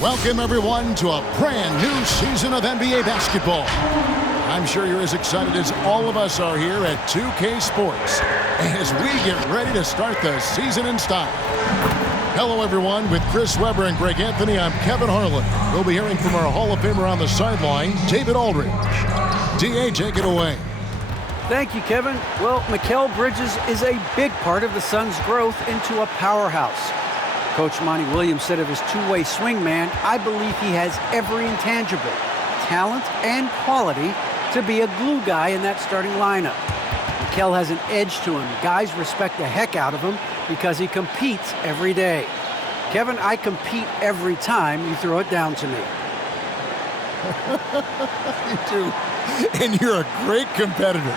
Welcome, everyone, to a brand new season of NBA basketball. I'm sure you're as excited as all of us are here at 2K Sports as we get ready to start the season in style. Hello, everyone. With Chris Webber and Greg Anthony, I'm Kevin Harlan. We'll be hearing from our Hall of Famer on the sideline, David Aldridge. D.A., take it away. Thank you, Kevin. Well, Mikal Bridges is a big part of the Suns' growth into a powerhouse. Coach Monty Williams said of his two-way swingman, I believe he has every intangible, talent and quality to be a glue guy in that starting lineup. Mikal has an edge to him. Guys respect the heck out of him because he competes every day. Kevin, I compete every time you throw it down to me. You do. And you're a great competitor.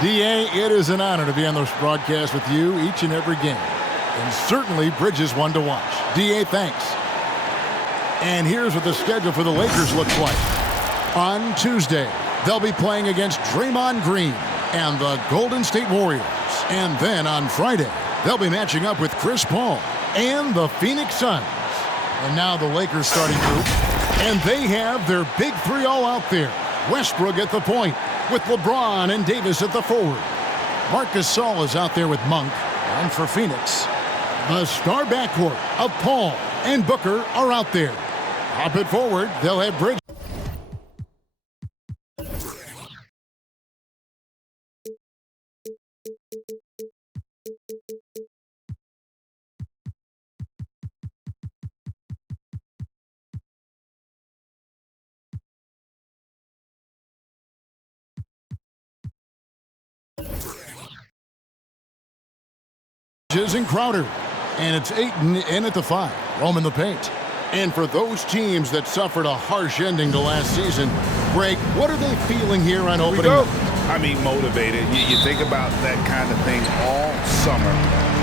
D.A., it is an honor to be on this broadcast with you each and every game. And certainly Bridges one to watch. D.A., thanks. And here's what the schedule for the Lakers looks like. On Tuesday, they'll be playing against Draymond Green and the Golden State Warriors. And then on Friday, they'll be matching up with Chris Paul and the Phoenix Suns. And now the Lakers starting group. And they have their big three all out there. Westbrook at the point with LeBron and Davis at the forward. Marc Gasol is out there with Monk. And for Phoenix, the star backcourt of Paul and Booker are out there. Hop it forward, they'll have Bridges. And Crowder. And it's Ayton in at the 5. Roman the paint. And for those teams that suffered a harsh ending to last season, Greg, what are they feeling here on opening night? I mean, motivated. You think about that kind of thing all summer,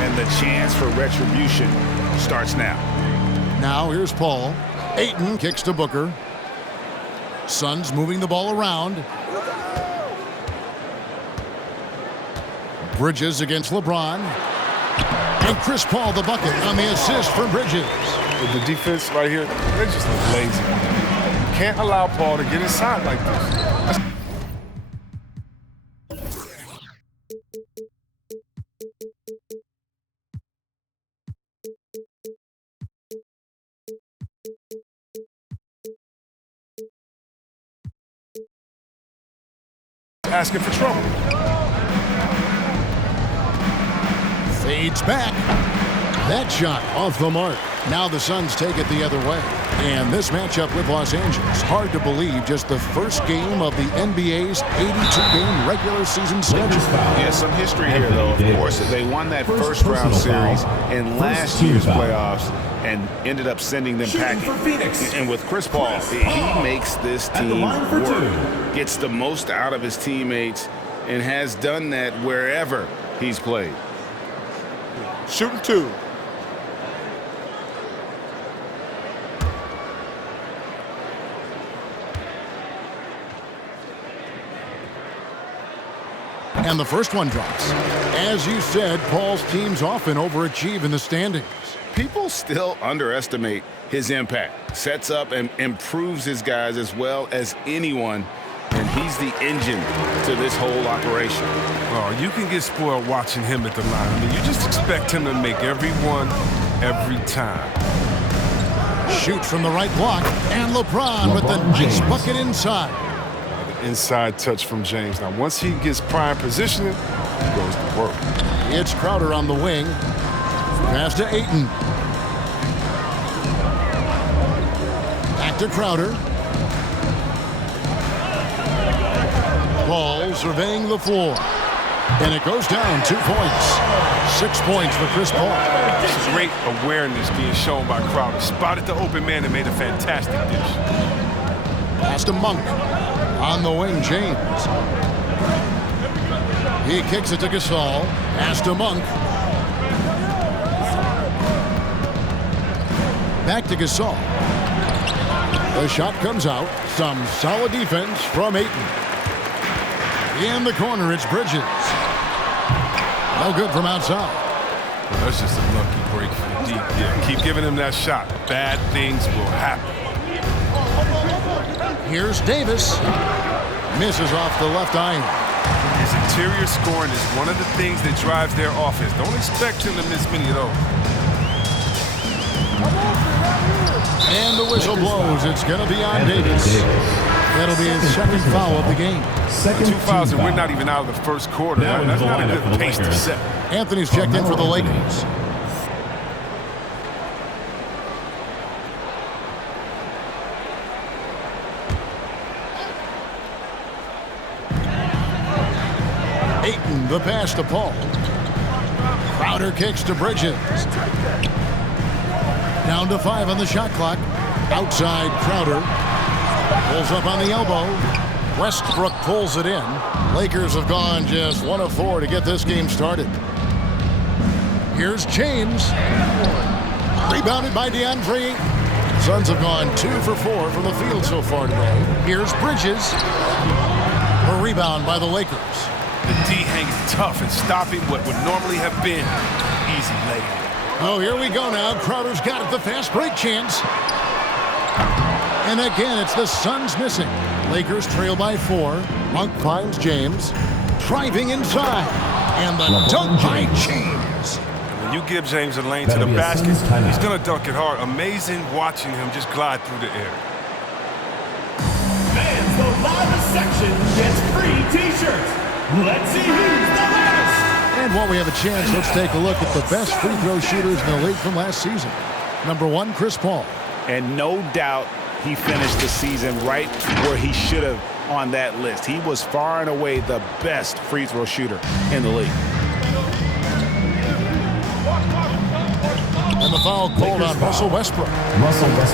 and the chance for retribution starts now. Now here's Paul. Ayton kicks to Booker. Suns moving the ball around. Bridges against LeBron. And Chris Paul, the bucket on the assist from Bridges. With the defense right here, they just look lazy. Can't allow Paul to get inside like this. Asking for trouble. Fades back. That shot off the mark. Now the Suns take it the other way. And this matchup with Los Angeles, hard to believe, just the first game of the NBA's 82-game regular season schedule. Yeah, some history here, though. Of course, they won that first round series in last year's playoffs and ended up sending them packing. And with Chris Paul, he makes this team work, gets the most out of his teammates, and has done that wherever he's played. Shooting 2. And the first one drops. As you said, Paul's teams often overachieve in the standings. People still underestimate his impact. Sets up and improves his guys as well as anyone. And he's the engine to this whole operation. Oh, you can get spoiled watching him at the line. I mean, you just expect him to make every one, every time. Shoots from the right block, and LeBron with the nice bucket inside. The inside touch from James. Now, once he gets prime positioning, he goes to work. It's Crowder on the wing. Pass to Ayton. Back to Crowder. Paul surveying the floor. And it goes down 2 points. 6 points for Chris Paul. Great awareness being shown by Crowder. Spotted the open man and made a fantastic dish. Pass to Monk. On the wing, James. He kicks it to Gasol. Pass to Monk. Back to Gasol. The shot comes out. Some solid defense from Ayton. In the corner, it's Bridges. No good from outside. That's just a lucky break for the deep. Yeah, keep giving him that shot. Bad things will happen. Here's Davis. Misses off the left iron. His interior scoring is one of the things that drives their offense. Don't expect him to miss many of those. And the whistle blows. It's going to be on Davis. That'll be his second foul of the game. Two fouls, and we're not even out of the first quarter. That's not a good pace to set. Anthony's checked in for the Lakers. Ayton, the pass to Paul. Crowder kicks to Bridges. Down to 5 on the shot clock. Outside Crowder. Pulls up on the elbow. Westbrook pulls it in. Lakers have gone just 1 of 4 to get this game started. Here's James. Rebounded by DeAndre. Suns have gone 2 for 4 from the field so far today. Here's Bridges. A rebound by the Lakers. The D hangs tough and stopping what would normally have been easy lay. Oh, here we go now. Crowder's got it, the fast break chance. And again, it's the Suns missing. Lakers trail by 4. Monk finds James. Driving inside. And the dunk by James. When you give James a lane to the basket, he's going to dunk it hard. Amazing watching him just glide through the air. Fans, the live section gets free T-shirts. Let's see who's the latest. And while we have a chance, let's take a look at the best free throw shooters in the league from last season. Number 1, Chris Paul. And no doubt he finished the season right where he should have on that list. He was far and away the best free throw shooter in the league. And the foul called on Russell Westbrook.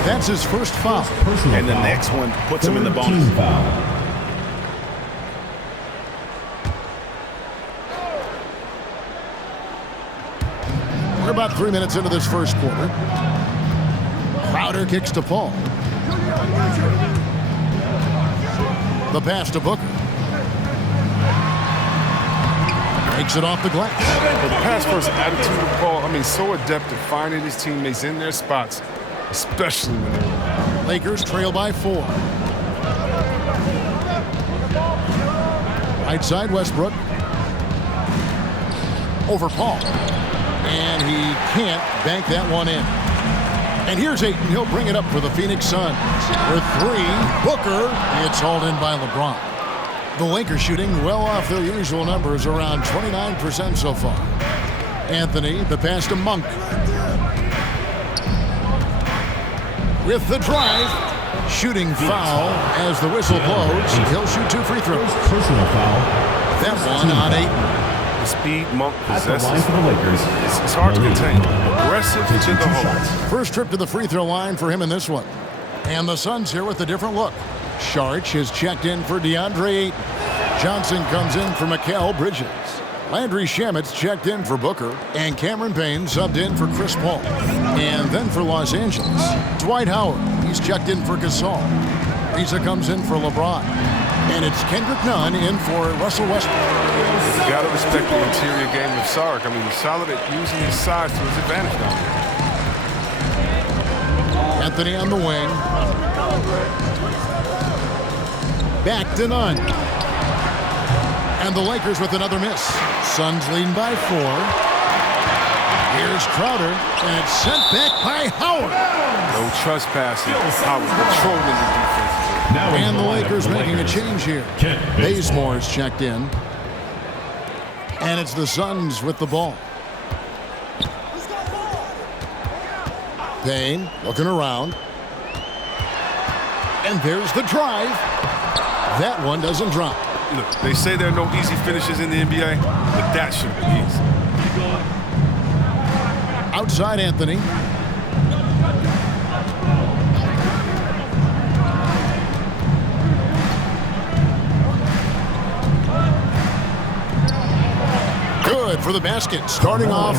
That's his first foul. And the next one puts him in the bonus. We're about 3 minutes into this first quarter. Crowder kicks to Paul. The pass to Booker. Takes it off the glass. But the pass-first attitude of Paul, so adept at finding his teammates in their spots, especially when they're... Lakers trail by 4. Right side, Westbrook. Over Paul. And he can't bank that one in. And here's Ayton. He'll bring it up for the Phoenix Suns. For 3, Booker. It's hauled in by LeBron. The Lakers shooting well off their usual numbers, around 29% so far. Anthony, the pass to Monk. With the drive. Shooting foul as the whistle blows. He'll shoot 2 free throws. Personal foul. That one on Ayton. The speed Monk possesses, it's hard to contain. Aggressive to the hole. First trip to the free throw line for him in this one. And the Suns here with a different look. Sharch has checked in for DeAndre Ayton. Johnson comes in for Mikal Bridges. Landry Shamet's checked in for Booker. And Cameron Payne subbed in for Chris Paul. And then for Los Angeles, Dwight Howard. He's checked in for Gasol. Risa comes in for LeBron. And it's Kendrick Nunn in for Russell Westbrook. You got to respect the interior game of Sark. He's solid at using his size to his advantage down there. Anthony on the wing. Back to Nunn. And the Lakers with another miss. Suns leading by 4. Here's Crowder, and it's sent back by Howard. No trespassing. Howard controlling the defense. And the Lakers making a change here. Bazemore's checked in. And it's the Suns with the ball. Payne looking around. And there's the drive. That one doesn't drop. Look, they say there are no easy finishes in the NBA, but that should be easy. Outside Anthony. Good for the basket. Starting off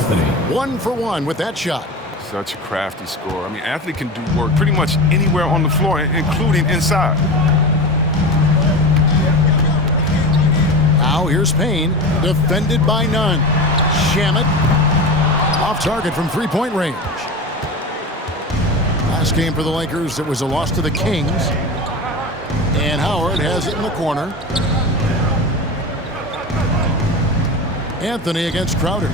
1 for 1 with that shot. Such a crafty scorer. Anthony can do work pretty much anywhere on the floor, including inside. Now here's Payne, defended by Nunn. Shamet Off target from three-point range. Last game for the Lakers, it was a loss to the Kings. And Howard has it in the corner. Anthony against Crowder.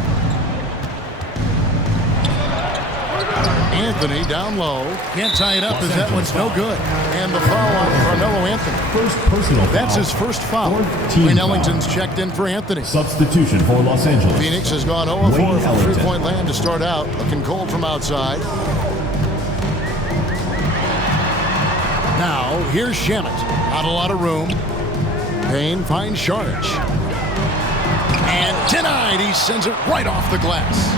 Anthony down low. Can't tie it up as that one's no good. And the foul on Carmelo Anthony. First personal foul. That's his first foul. Wayne Ellington's checked in for Anthony. Substitution for Los Angeles. Phoenix has gone 0-4 from three-point land to start out. Looking cold from outside. Now, here's Shamet. Not a lot of room. Payne finds Sharge. And denied. He sends it right off the glass.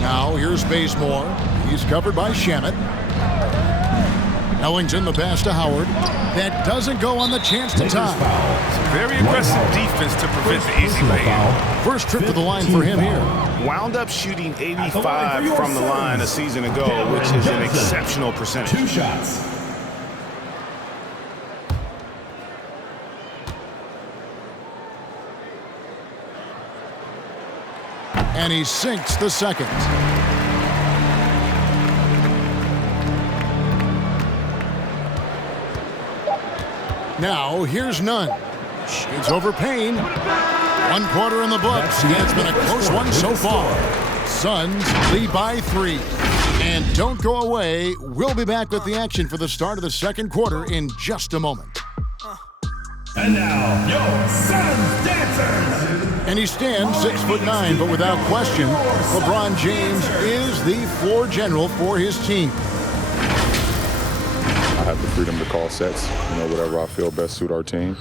Now, here's Bazemore. He's covered by Shamet. Ellington, the pass to Howard. That doesn't go on the chance to tie. Very aggressive defense to prevent the easy lay-in. First trip to the line for him here. Wound up shooting 85 from the line a season ago, which is an exceptional percentage. 2 shots. And he sinks the second. Now, here's Nunn. Shoots over Payne. 1 quarter in the books, and it's been a close one so far. Suns lead by 3. And don't go away. We'll be back with the action for the start of the second quarter in just a moment. And now, your Suns dancers. And he stands 6'9", but without question, LeBron James is the floor general for his team. I have the freedom to call sets, whatever I feel best suit our team.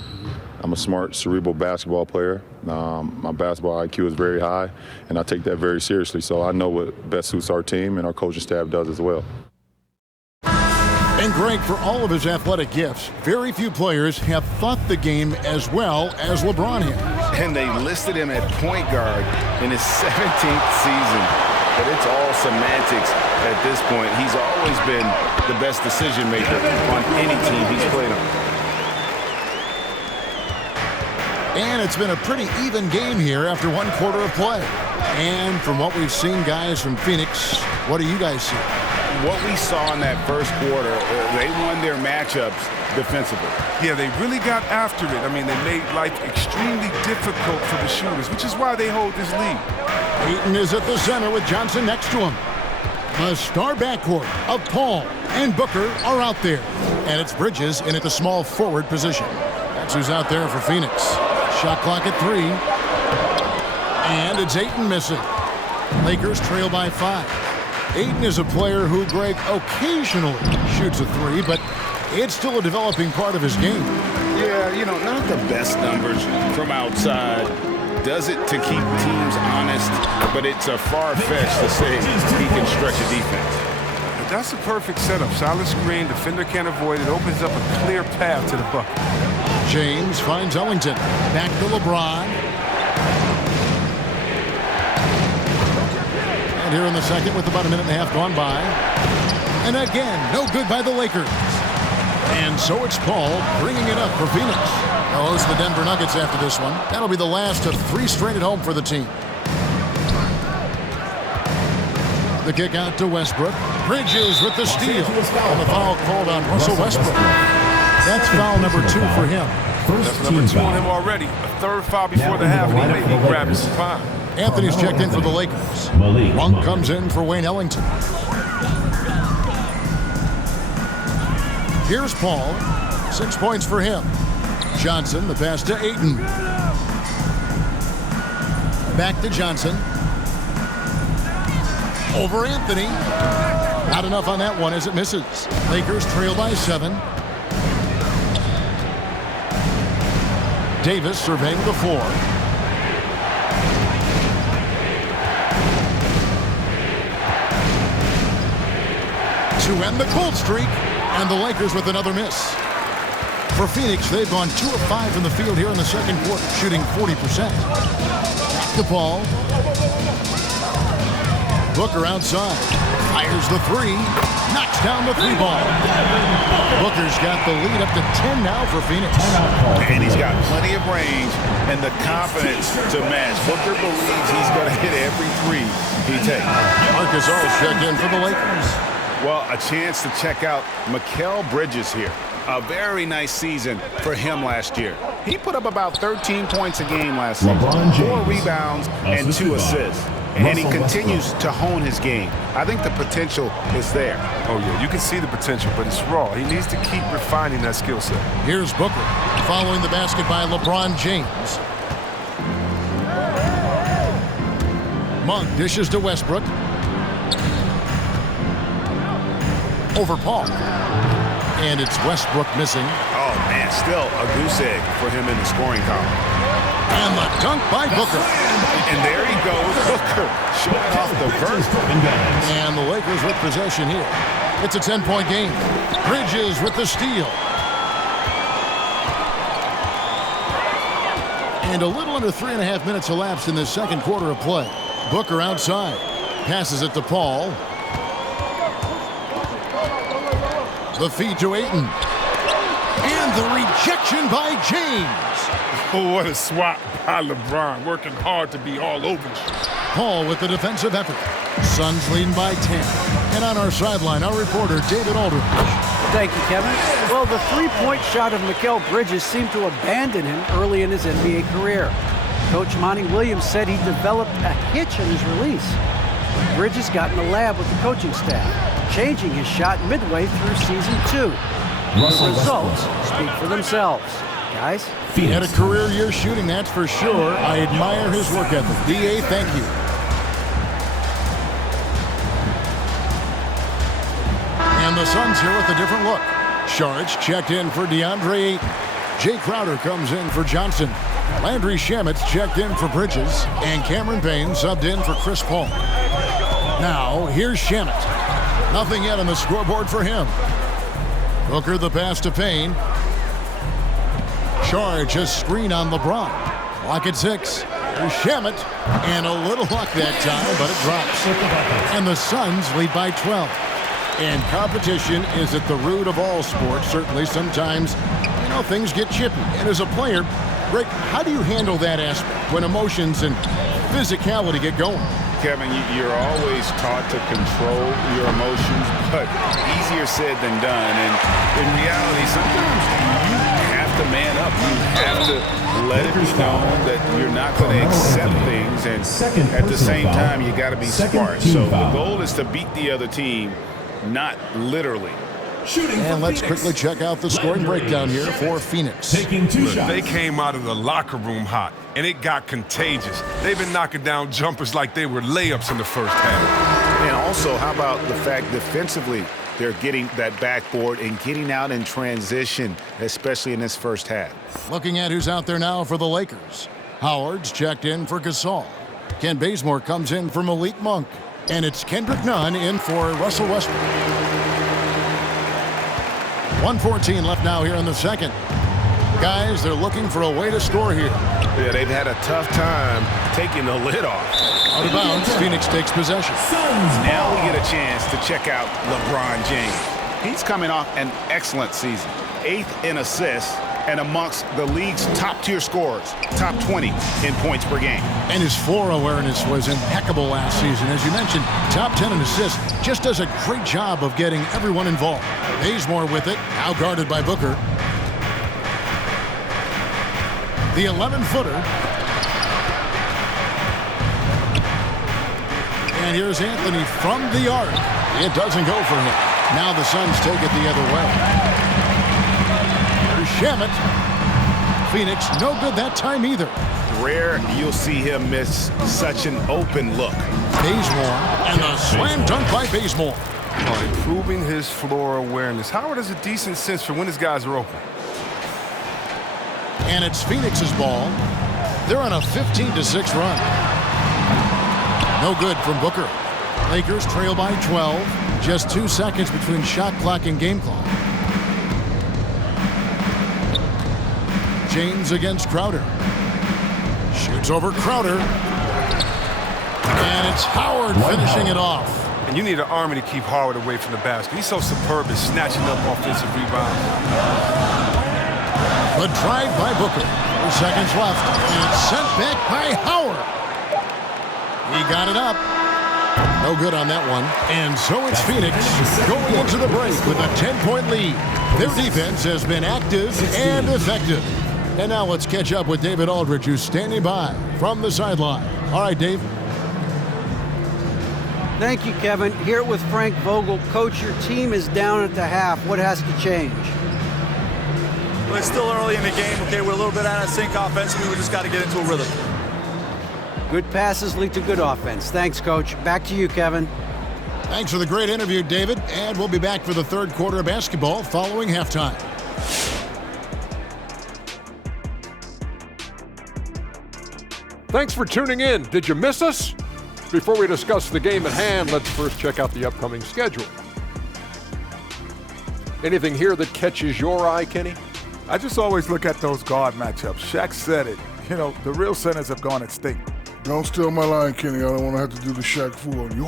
I'm a smart, cerebral basketball player. My basketball IQ is very high, and I take that very seriously. So I know what best suits our team, and our coaching staff does as well. And Greg, for all of his athletic gifts, very few players have thought the game as well as LeBron has. And they listed him at point guard in his 17th season. But it's all semantics at this point. He's always been the best decision maker on any team he's played on. And it's been a pretty even game here after 1 quarter of play. And from what we've seen, guys, from Phoenix, what do you guys see? What we saw in that first quarter, they won their matchups defensively. Yeah, they really got after it. I mean, they made life extremely difficult for the shooters, which is why they hold this lead. Ayton is at the center with Johnson next to him. The star backcourt of Paul and Booker are out there. And it's Bridges in at the small forward position. That's who's out there for Phoenix. Shot clock at 3. And it's Ayton missing. Lakers trail by 5. Ayton is a player who, Greg, occasionally shoots a 3, but it's still a developing part of his game. Yeah, not the best numbers from outside. Does it to keep teams honest, but it's a far-fetched to say he can stretch a defense. But that's a perfect setup. Solid screen, defender can't avoid it. Opens up a clear path to the bucket. James finds Ellington. Back to LeBron. Here in the second with about a minute and a half gone by. And again, no good by the Lakers. And so it's Paul bringing it up for Phoenix. They'll host the Denver Nuggets after this one. That'll be the last of 3 straight at home for the team. The kick out to Westbrook. Bridges with the steal. And the foul called on Russell Westbrook. That's foul number 2 for him. That's number 2 on him already. A third foul before the half, and he may be grabbing some time. Anthony's checked in for the Lakers. Monk comes in for Wayne Ellington. Here's Paul. 6 points for him. Johnson, the pass to Ayton. Back to Johnson. Over Anthony. Not enough on that one as it misses. Lakers trail by 7. Davis surveying the floor. To end the cold streak, and the Lakers with another miss. For Phoenix, they've gone 2 of 5 from the field here in the second quarter, shooting 40%. Back to Paul. Booker outside. Fires the three. Knocks down the three ball. Booker's got the lead up to 10 now for Phoenix. And he's got plenty of range and the confidence to match. Booker believes he's going to hit every three he takes. Marcus All's checked in for the Lakers. Well, a chance to check out Mikal Bridges here. A very nice season for him last year. He put up about 13 points a game last season, 4 rebounds and 2 assists. And he continues to hone his game. I think the potential is there. Oh, yeah, you can see the potential, but it's raw. He needs to keep refining that skill set. Here's Booker, following the basket by Lebron James. Monk dishes to Westbrook. Over Paul. And it's Westbrook missing. Oh, man, still a goose egg for him in the scoring column. And the dunk by Booker. And there he goes, Booker, showing off the vert. And the Lakers with possession here. It's a 10-point game. Bridges with the steal. And a little under 3.5 minutes elapsed in the second quarter of play. Booker outside. Passes it to Paul. The feed to Ayton. And the rejection by James. Oh, what a swat by LeBron, working hard to be all over the shit. Paul with the defensive effort. Suns leading by 10. And on our sideline, our reporter, David Aldridge. Thank you, Kevin. Well, the three-point shot of Mikal Bridges seemed to abandon him early in his NBA career. Coach Monty Williams said he developed a hitch in his release. Bridges got in the lab with the coaching staff, changing his shot midway through season 2. The results speak for themselves. Guys? He had a career year shooting, that's for sure. I admire his work ethic. D.A., thank you. And the Suns here with a different look. Saric checked in for DeAndre Ayton. Jay Crowder comes in for Johnson. Landry Shamet's checked in for Bridges. And Cameron Payne subbed in for Chris Paul. Now, here's Shamet. Nothing yet on the scoreboard for him. Booker the pass to Payne. Charge a screen on LeBron. Clock at 6. Here's Shamet. And a little luck that time, but it drops. And the Suns lead by 12. And competition is at the root of all sports. Certainly sometimes, things get chippy. And as a player, Rick, how do you handle that aspect when emotions and physicality get going? Kevin, you're always taught to control your emotions, but easier said than done. And in reality, sometimes you have to man up. You have to let it be known that you're not going to accept things. And at the same time, you got to be smart. So the goal is to beat the other team, not literally. And let's quickly check out the scoring breakdown here for Phoenix. Taking 2 shots. They came out of the locker room hot, and it got contagious. They've been knocking down jumpers like they were layups in the first half. And also, how about the fact defensively, they're getting that backboard and getting out in transition, especially in this first half. Looking at who's out there now for the Lakers. Howard's checked in for Gasol. Ken Bazemore comes in for Malik Monk. And it's Kendrick Nunn in for Russell Westbrook. 1:14 left now here in the second. Guys, they're looking for a way to score here. Yeah, they've had a tough time taking the lid off. Out of bounds, Phoenix takes possession. Now we get a chance to check out LeBron James. He's coming off an excellent season. 8th in assists and amongst the league's top-tier scorers, top 20 in points per game. And his floor awareness was impeccable last season. As you mentioned, top 10 in assists. Just does a great job of getting everyone involved. Bazemore with it, now guarded by Booker. The 11-footer. And here's Anthony from the arc. It doesn't go for him. Now the Suns take it the other way. Here's Shamet. Phoenix, no good that time either. Rare you'll see him miss such an open look. Bazemore, and the slam dunk by Bazemore. Improving his floor awareness. Howard has a decent sense for when his guys are open. And it's Phoenix's ball. They're on a 15-6 run. No good from Booker. Lakers trail by 12. Just 2 seconds between shot clock and game clock. James against Crowder. Shoots over Crowder. And it's Howard finishing it off. And you need an army to keep Howard away from the basket. He's so superb at snatching up offensive rebounds. The drive by Booker. 4 seconds left. And sent back by Howard. He got it up. No good on that one. And so it's Phoenix going into the break with a 10-point lead. Their defense has been active and effective. And now let's catch up with David Aldridge, who's standing by from the sideline. All right, Dave. Thank you, Kevin. Here with Frank Vogel. Coach, your team is down at the half. What has to change? Well, it's still early in the game. Okay, we're a little bit out of sync offensively. We just got to get into a rhythm. Good passes lead to good offense. Thanks, Coach. Back to you, Kevin. Thanks for the great interview, David. And we'll be back for the third quarter of basketball following halftime. Thanks for tuning in. Did you miss us? Before we discuss the game at hand, let's first check out the upcoming schedule. Anything here that catches your eye, Kenny? I just always look at those guard matchups. Shaq said it. You know, the real centers have gone extinct. Don't steal my line, Kenny. I don't want to have to do the Shaq fool on you.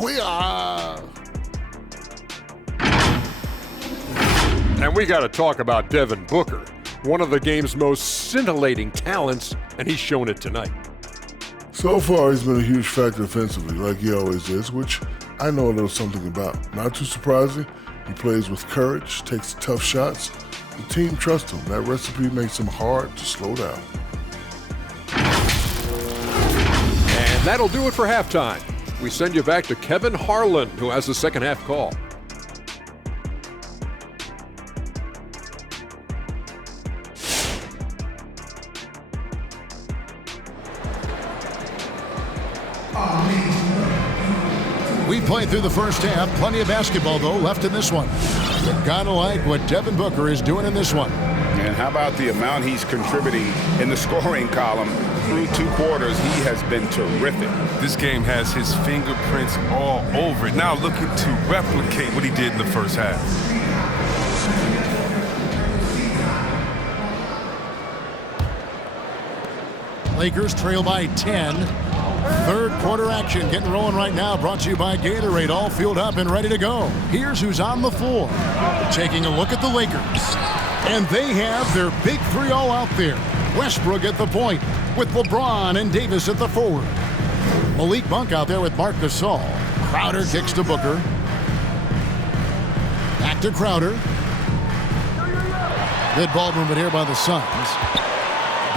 And we got to talk about Devin Booker, one of the game's most scintillating talents, and he's shown it tonight. So far, he's been a huge factor offensively, like he always is, which I know a little something about. Not too surprising, he plays with courage, takes tough shots. The team trusts him. That recipe makes him hard to slow down. And that'll do it for halftime. We send you back to Kevin Harlan, who has the second half call. We played through the first half. Plenty of basketball, though, left in this one. You gotta like what Devin Booker is doing in this one. And how about the amount he's contributing in the scoring column? Through 2 quarters, he has been terrific. This game has his fingerprints all over it. Now looking to replicate what he did in the first half. Lakers trail by 10. Third quarter action getting rolling right now, brought to you by Gatorade, all fueled up and ready to go. Here's who's on the floor. Taking a look at the Lakers. And they have their big 3 all out there. Westbrook at the point with LeBron and Davis at the forward. Malik Monk out there with Marc Gasol. Crowder kicks to Booker. Back to Crowder. Good ball movement here by the Suns.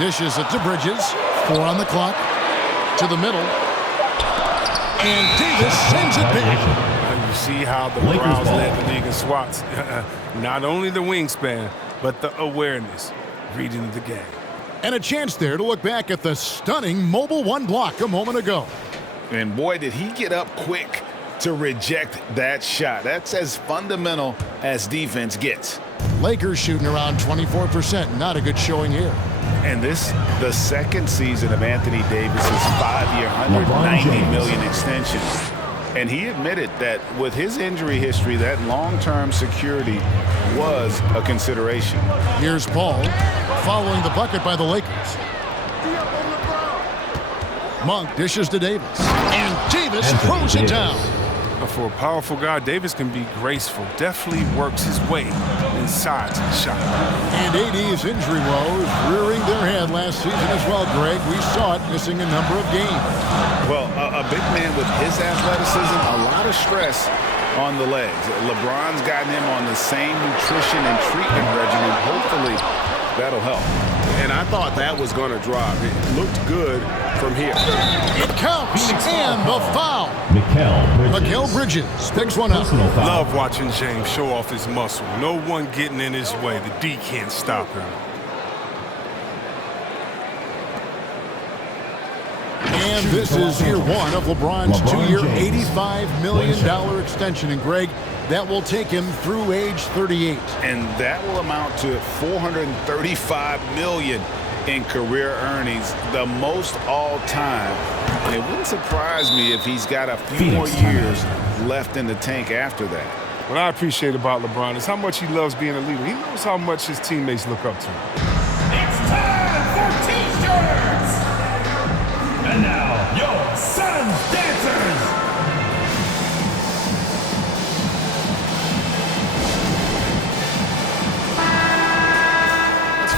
Dishes it to Bridges. 4 on the clock. To the middle. And Davis sends it back. You see how the Browns led the league in swats. Not only the wingspan, but the awareness, reading the game. And a chance there to look back at the stunning mobile 1 block a moment ago. And boy, did he get up quick to reject that shot. That's as fundamental as defense gets. Lakers shooting around 24%. Not a good showing here. And this, the second season of Anthony Davis's 5-year, $190 million extension. And he admitted that with his injury history, that long-term security was a consideration. Here's Paul following the bucket by the Lakers. Monk dishes to Davis. And Davis throws it down. For a powerful guy, Davis can be graceful. Definitely works his way inside to the shot. And AD's injury woes rearing their head last season as well, Greg. We saw it missing a number of games. Well, a big man with his athleticism, a lot of stress on the legs. LeBron's gotten him on the same nutrition and treatment regimen. Hopefully, that'll help. And I thought that was going to drop. It looked good from here. It counts, and the foul. Mikal Bridges picks one up. Love watching James show off his muscle. No one getting in his way. The D can't stop him. And this is year 1 of LeBron's 2-year, $85 million extension. And Greg, that will take him through age 38. And that will amount to $435 million in career earnings, the most all time. And it wouldn't surprise me if he's got a few more years left in the tank after that. What I appreciate about LeBron is how much he loves being a leader. He knows how much his teammates look up to him. It's time for T-shirts! And now, your Suns Dancers!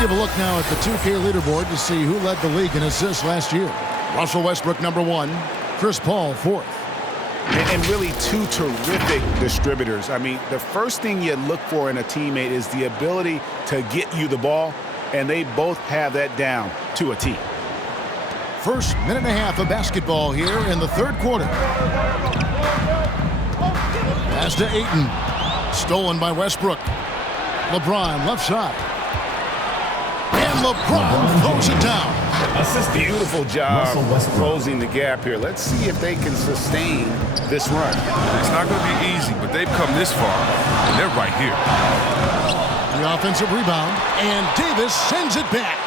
give a look now at the 2K leaderboard to see who led the league in assists last year. Russell Westbrook, number 1. Chris Paul, 4th. And really two terrific distributors. I mean, the first thing you look for in a teammate is the ability to get you the ball, and they both have that down to a T. First minute and a half of basketball here in the third quarter. Pass to Ayton. Stolen by Westbrook. LeBron left side. And LeBron throws it down. Beautiful job closing the gap here. Let's see if they can sustain this run. It's not going to be easy, but they've come this far, and they're right here. The offensive rebound, and Davis sends it back.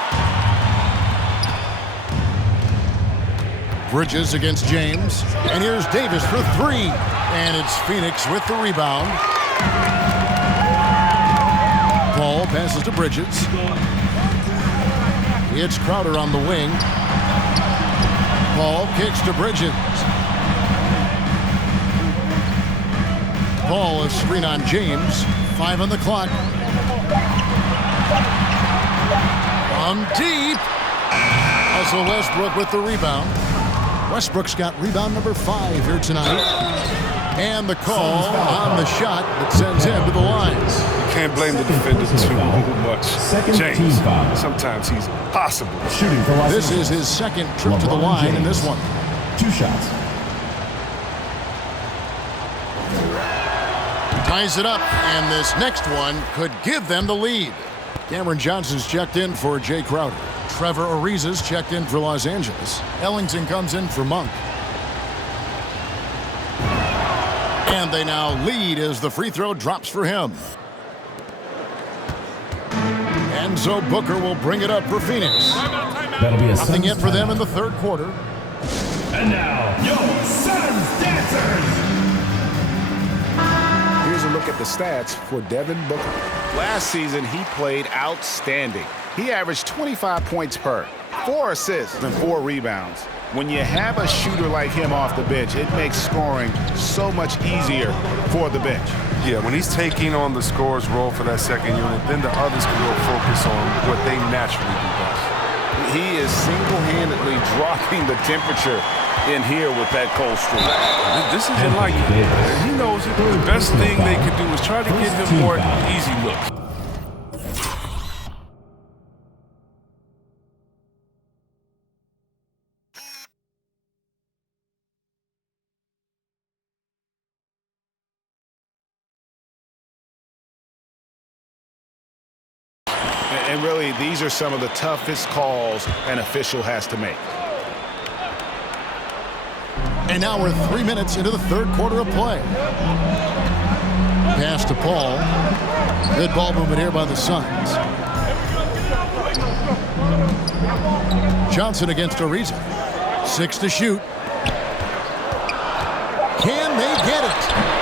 Bridges against James, and here's Davis for 3. And it's Phoenix with the rebound. Paul passes to Bridges. It's Crowder on the wing. Paul kicks to Bridges. Paul, a screen on James. 5 on the clock. From deep. Also Westbrook with the rebound. Westbrook's got rebound number 5 here tonight. And the call on the shot that sends him to the line. You can't blame the defender too much. James, sometimes he's possible. Shooting for Los This is his second trip to the line in this one. 2 shots. Ties it up, and this next one could give them the lead. Cameron Johnson's checked in for Jay Crowder. Trevor Ariza's checked in for Los Angeles. Ellington comes in for Monk. And they now lead as the free throw drops for him. And so Booker will bring it up for Phoenix. That'll be a nothing yet for them in the third quarter. And now, your Suns Dancers. Here's a look at the stats for Devin Booker. Last season, he played outstanding. He averaged 25 points per, 4 assists, and 4 rebounds. When you have a shooter like him off the bench, it makes scoring so much easier for the bench. Yeah, when he's taking on the scorer's role for that second unit, then the others can go focus on what they naturally do best. He is single-handedly dropping the temperature in here with that cold streak. This isn't like it. He knows it. The best thing they could do is try to give him more easy looks. And really, these are some of the toughest calls an official has to make. And now we're 3 minutes into the third quarter of play. Pass to Paul. Good ball movement here by the Suns. Johnson against Ariza. 6 to shoot. Can they get it?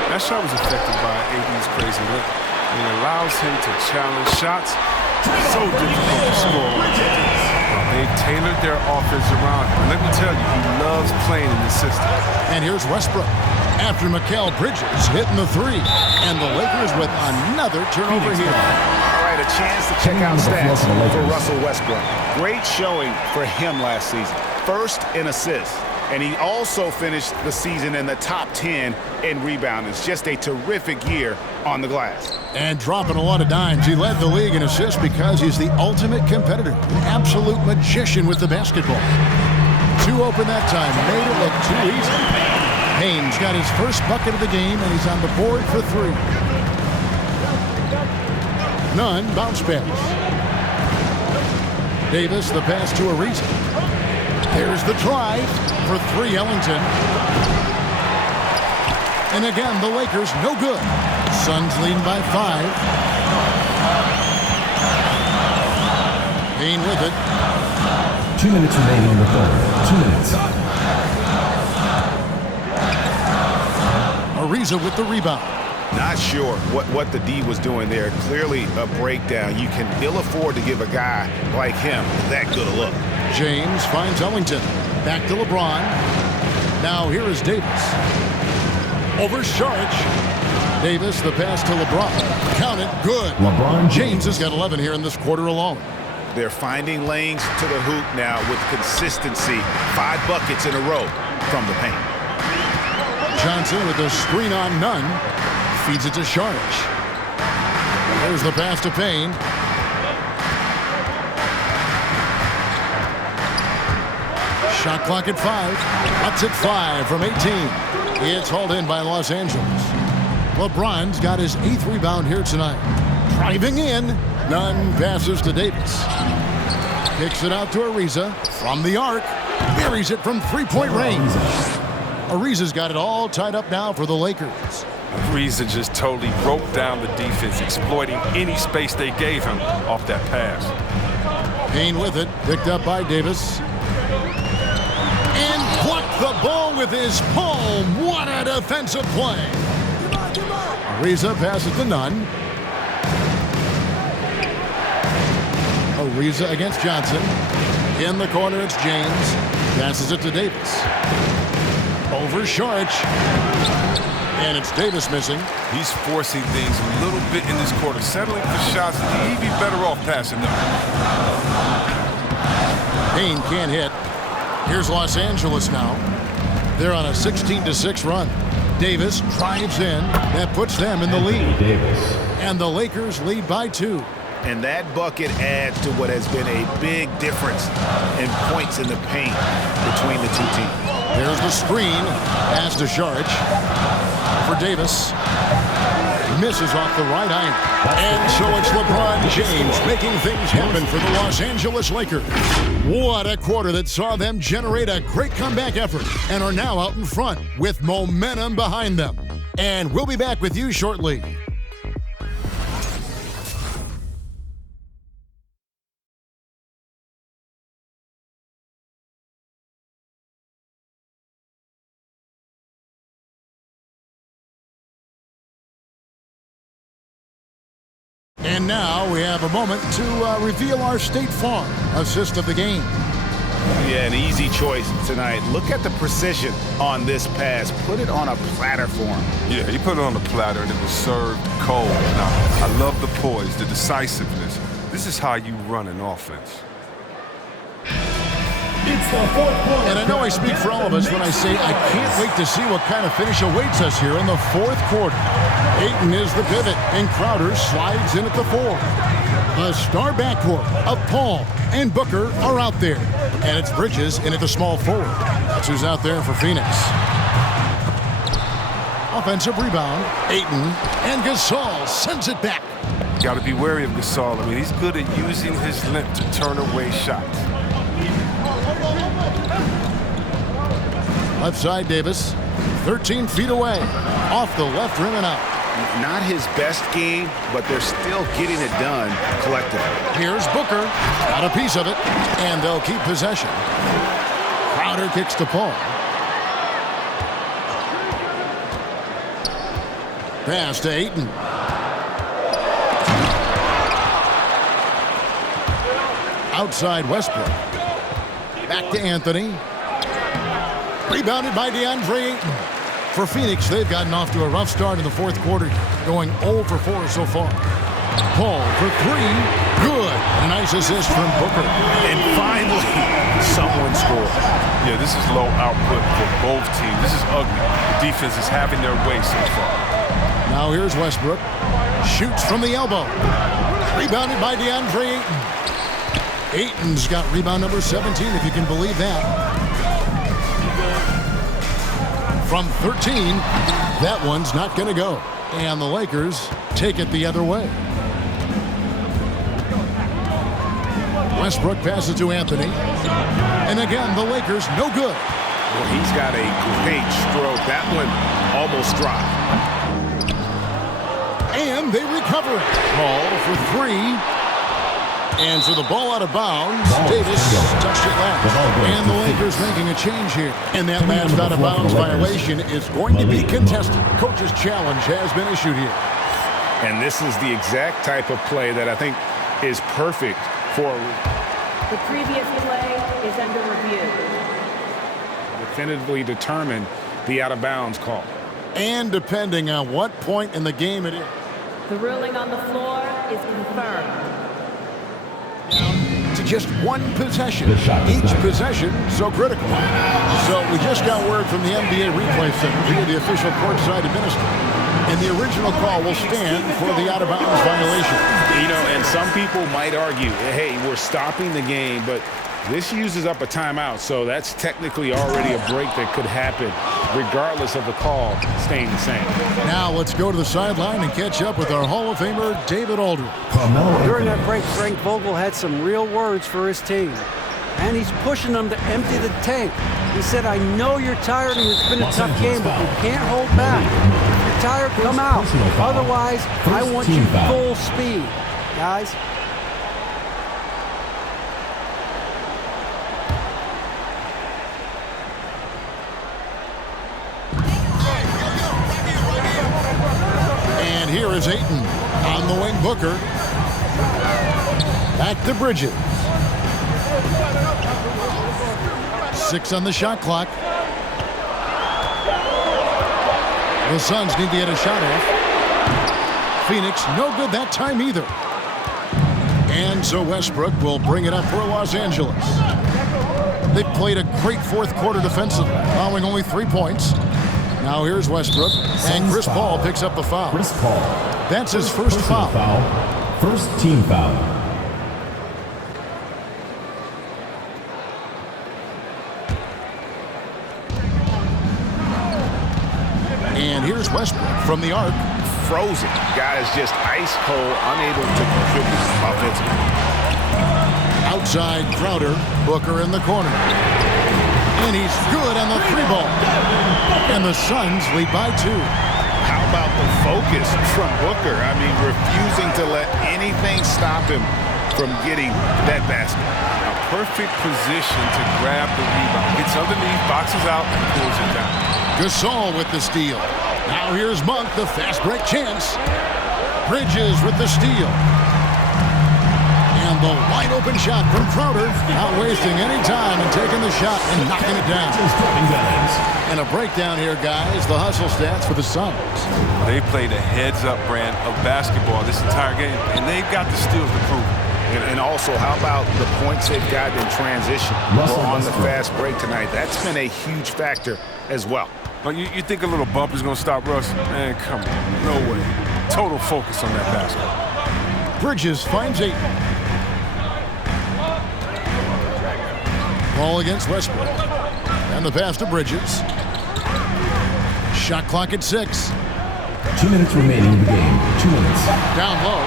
That shot was affected by AD's crazy look. It allows him to challenge shots. So difficult to score. They've tailored their offense around him. Let me tell you, he loves playing in the system. And here's Westbrook. After Mikal Bridges hitting the 3. And the Lakers with another turnover here. All right, a chance to check out stats for Russell Westbrook. Great showing for him last season. First in assists. And he also finished the season in the top 10 in rebounding. It's just a terrific year on the glass. And dropping a lot of dimes. He led the league in assists because he's the ultimate competitor. An absolute magician with the basketball. 2 open that time. Made it look too easy. Haynes got his first bucket of the game, and he's on the board for 3. Nunn, bounce pass. Davis, the pass to Ariza. Here's the drive for 3, Ellington. And again, the Lakers no good. Suns leading by 5. Payne with it. 2 minutes remaining in the third. 2 minutes. Ariza with the rebound. Not sure what the D was doing there. Clearly a breakdown. You can ill afford to give a guy like him that good a look. James finds Ellington. Back to LeBron. Now here is Davis. Over Saric. Davis, the pass to LeBron. Count it, good. LeBron James has got 11 here in this quarter alone. They're finding lanes to the hoop now with consistency. 5 buckets in a row from the paint. Johnson with a screen on none. Feeds it to Sharge. There's the pass to Payne. Shot clock at 5. Cuts at 5 from 18. It's hauled in by Los Angeles. LeBron's got his 8th rebound here tonight. Driving in. None. Passes to Davis. Kicks it out to Ariza from the arc. Buries it from 3-point range. Ariza's got it all tied up now for the Lakers. Ariza just totally broke down the defense, exploiting any space they gave him off that pass. Payne with it. Picked up by Davis. And blocked the ball with his palm. What a defensive play. Ariza passes to Nunn. Ariza against Johnson. In the corner, it's James. Passes it to Davis. Over Sharge. And it's Davis missing. He's forcing things a little bit in this quarter, settling for shots. He'd be better off passing them. Payne can't hit. Here's Los Angeles now. They're on a 16-6 run. Davis drives in. That puts them in the lead. And the Lakers lead by 2. And that bucket adds to what has been a big difference in points in the paint between the two teams. There's the screen. Pass to Sharge. For Davis. Misses off the right iron. And so it's LeBron James making things happen for the Los Angeles Lakers. What a quarter that saw them generate a great comeback effort and are now out in front with momentum behind them. And we'll be back with you shortly. And now we have a moment to reveal our State Farm assist of the game. Yeah, an easy choice tonight. Look at the precision on this pass. Put it on a platter for him. Yeah, he put it on the platter and it was served cold. Now, I love the poise, the decisiveness. This is how you run an offense. And I know I speak for all of us when I say I can't wait to see what kind of finish awaits us here in the 4th quarter. Ayton is the pivot, and Crowder slides in at the 4. The star backcourt of Paul and Booker are out there. And it's Bridges in at the small forward. That's who's out there for Phoenix. Offensive rebound, Ayton, and Gasol sends it back. Got to be wary of Gasol. I mean, he's good at using his length to turn away shots. Left side, Davis, 13 feet away, off the left rim and out. Not his best game, but they're still getting it done collectively. Here's Booker, got a piece of it, and they'll keep possession. Crowder kicks to Paul. Pass to Ayton. Outside Westbrook. Back to Anthony. Rebounded by DeAndre Ayton. For Phoenix, they've gotten off to a rough start in the 4th quarter, going 0 for 4 so far. Paul for 3. Good. A nice assist from Booker. And finally, someone scores. Yeah, this is low output for both teams. This is ugly. The defense is having their way so far. Now here's Westbrook. Shoots from the elbow. Rebounded by DeAndre Ayton. Ayton's got rebound number 17, if you can believe that. From 13, that one's not going to go. And the Lakers take it the other way. Westbrook passes to Anthony. And again, the Lakers no good. Well, he's got a great stroke. That one almost dropped. And they recover it. Paul for 3. And so the ball out of bounds. Davis touched it last. And the Lakers making a change here. And that last out of bounds violation is going to be contested. Coach's challenge has been issued here. And this is the exact type of play that I think is perfect for. The previous play is under review. Definitively determine the out of bounds call. And depending on what point in the game it is. The ruling on the floor is confirmed. just one possession. The shot is Each not. possession so critical. So we just got word from the NBA replay center via the official courtside administrator. And the original call will stand for the out-of-bounds violation. You know, and some people might argue, hey, we're stopping the game, but this uses up a timeout, so that's technically already a break that could happen, regardless of the call staying the same. Now let's go to the sideline and catch up with our Hall of Famer, David Aldridge. During that break, Frank Vogel had some real words for his team. And he's pushing them to empty the tank. He said, I know you're tired and it's been a tough game, but we can't hold back. If you're tired, come out. Otherwise, I want you full speed. Guys. And here is Ayton. On the wing, Booker. Back to Bridges. 6 on the shot clock. The Suns need to get a shot off. Phoenix, no good that time either. And so Westbrook will bring it up for Los Angeles. They played a great fourth quarter defensively, allowing only 3 points. Now here's Westbrook, and Chris Paul picks up the foul. Chris Paul. That's his first foul. First team foul. And here's Westbrook from the arc. Frozen. Guy is just ice cold, unable to contribute offensively. Outside Crowder, Booker in the corner. And he's good on the 3-ball. And the Suns lead by 2. How about the focus from Booker? I mean, refusing to let anything stop him from getting that basket. A perfect position to grab the rebound. Gets underneath, boxes out, and pulls it down. Gasol with the steal. Now here's Monk, the fast break chance. Bridges with the steal. And the wide open shot from Crowder, not wasting any time and taking the shot and knocking it down. And a breakdown here, guys. The hustle stats for the Suns. They played a heads-up brand of basketball this entire game, and they've got the steals to prove it. And also, how about the points they've gotten in transition or on the fast break tonight? That's been a huge factor as well. But you think a little bump is going to stop Russ? Man, come on. No way. Total focus on that basket. Bridges finds Ayton. Ball against Westbrook. And the pass to Bridges. Shot clock at 6. 2 minutes remaining in the game. 2 minutes. Down low.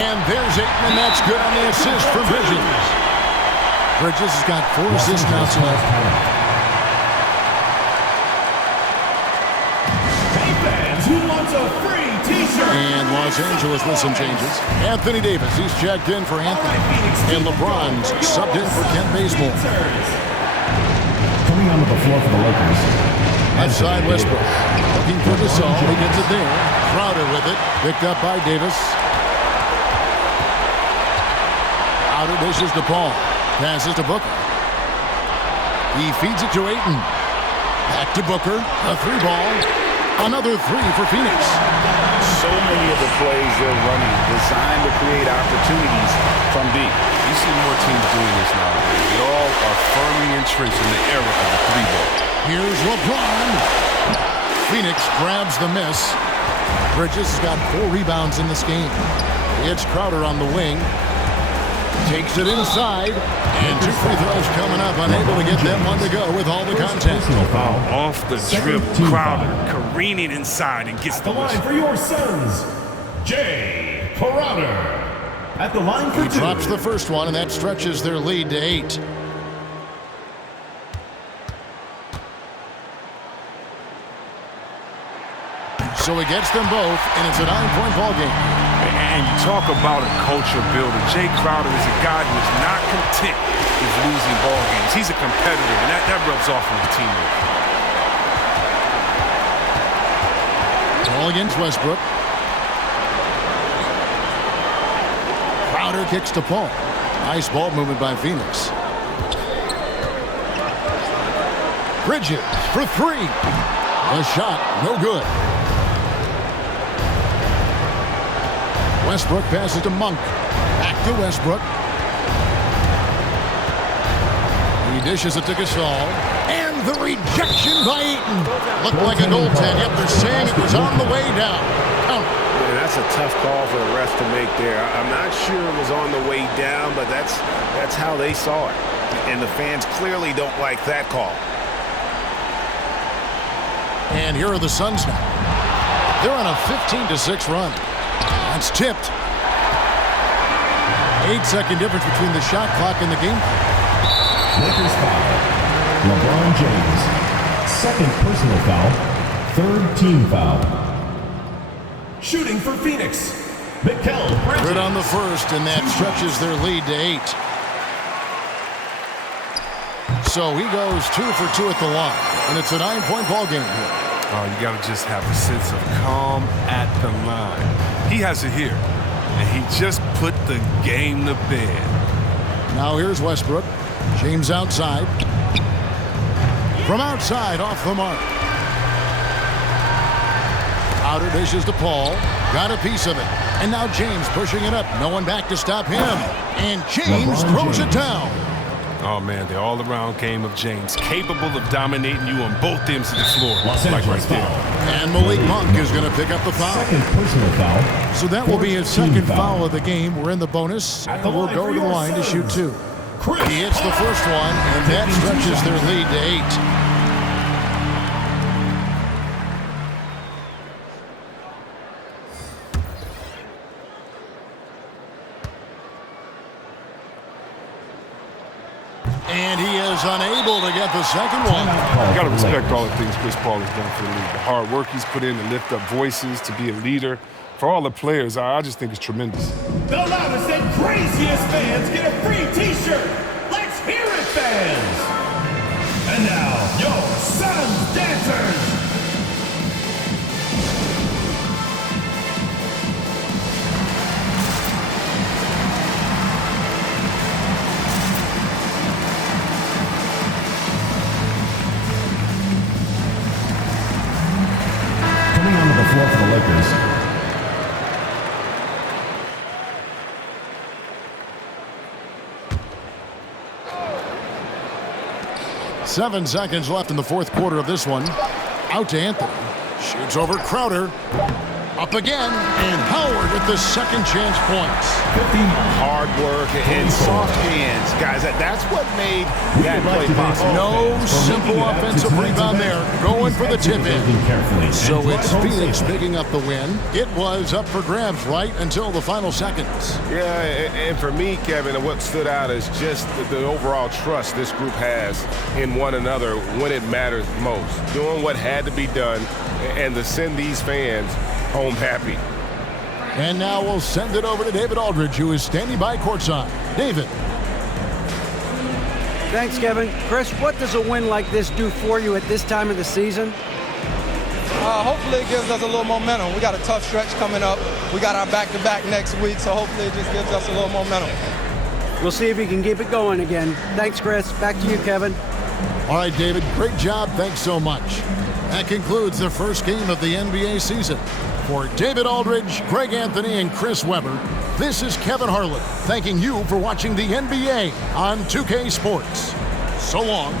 And there's Ayton, and that's good on the assist for Bridges. Bridges has got 4 assists now tonight. And Los Angeles with some changes. Anthony Davis, he's checked in for Anthony. And LeBron's subbed in for Kent Bazemore. Coming onto the floor for the Lakers. Outside Westbrook. Looking for Gasol. He gets it there. Crowder with it. Picked up by Davis. Outer dishes to Paul. Passes to Booker. He feeds it to Ayton. Back to Booker. A 3-ball. Another 3 for Phoenix. So many of the plays they're running designed to create opportunities from deep. You see more teams doing this nowadays. They all are firmly entrenched in the era of the 3-ball. Here's LeBron. Phoenix grabs the miss. Bridges has got 4 rebounds in this game. It's Crowder on the wing. Takes it inside. And 2 free throws coming up. Unable to get that one to go with all the contact. Off the dribble. Crowder careening inside and gets the line for your Suns, Jay Crowder. At the line for 2. He drops the first one, and that stretches their lead to 8. So he gets them both, and it's a 9-point ball game. And you talk about a culture builder. Jay Crowder is a guy who is not content with losing ball games. He's a competitor, and that rubs off on his teammates. Ball against Westbrook. Crowder kicks to Paul. Nice ball movement by Phoenix. Bridges for 3. The shot, no good. Westbrook passes to Monk. Back to Westbrook. He dishes it to Gasol. And the rejection by Eaton. Looked like a goaltend, yet they're saying it was on the way down. Count. Yeah, that's a tough call for the ref to make there. I'm not sure it was on the way down, but that's how they saw it. And the fans clearly don't like that call. And here are the Suns now. They're on a 15-6 run. That's tipped. 8-second difference between the shot clock and the game. Lakers foul. LeBron James. Second personal foul. Third team foul. Shooting for Phoenix, Mikal Bridges. Good on the first, and that stretches their lead to 8. So he goes 2 for 2 at the line, and it's a 9-point ball game here. Oh, you got to just have a sense of calm at the line. He has it here, and he just put the game to bed. Now here's Westbrook. James outside. From outside, off the mark. Outer dishes to Paul. Got a piece of it. And now James pushing it up. No one back to stop him. And James throws it down. Oh, man, the all-around game of James, capable of dominating you on both ends of the floor, like right there. And Malik Monk is going to pick up the foul. Second personal foul. So that will be his second foul of the game. We're in the bonus, and we'll go to the line to shoot 2. He hits the first one, and that stretches their lead to 8. And he is unable to get the second one. You got to respect all the things Chris Paul has done for the league. The hard work he's put in to lift up voices, to be a leader. For all the players, I just think it's tremendous. The loudest and craziest fans get a free T-shirt. Let's hear it, fans. And now, your Suns dancers. Coming onto the floor for the Lakers. Seven seconds left in the fourth quarter of this one. Out to Anthony. Shoots over Crowder. Up again, and Howard with the second chance points. 15 hard work and soft hands. Guys, that's what made that play possible. No simple offensive rebound there. Going for the tip-in. So it's Phoenix picking up the win. It was up for grabs right until the final seconds. Yeah, and for me, Kevin, what stood out is just the overall trust this group has in one another when it matters most. Doing what had to be done and to send these fans home happy. And now we'll send it over to David Aldridge, who is standing by courtside. David. Thanks, Kevin. Chris, what does a win like this do for you at this time of the season? Hopefully it gives us a little momentum. We got a tough stretch coming up. We got our back-to-back next week, so hopefully it just gives us a little momentum. We'll see if he can keep it going again. Thanks, Chris. Back to you, Kevin. All right, David, great job. Thanks so much. That concludes the first game of the NBA season. For David Aldridge, Greg Anthony, and Chris Webber, this is Kevin Harlan thanking you for watching the NBA on 2K Sports. So long.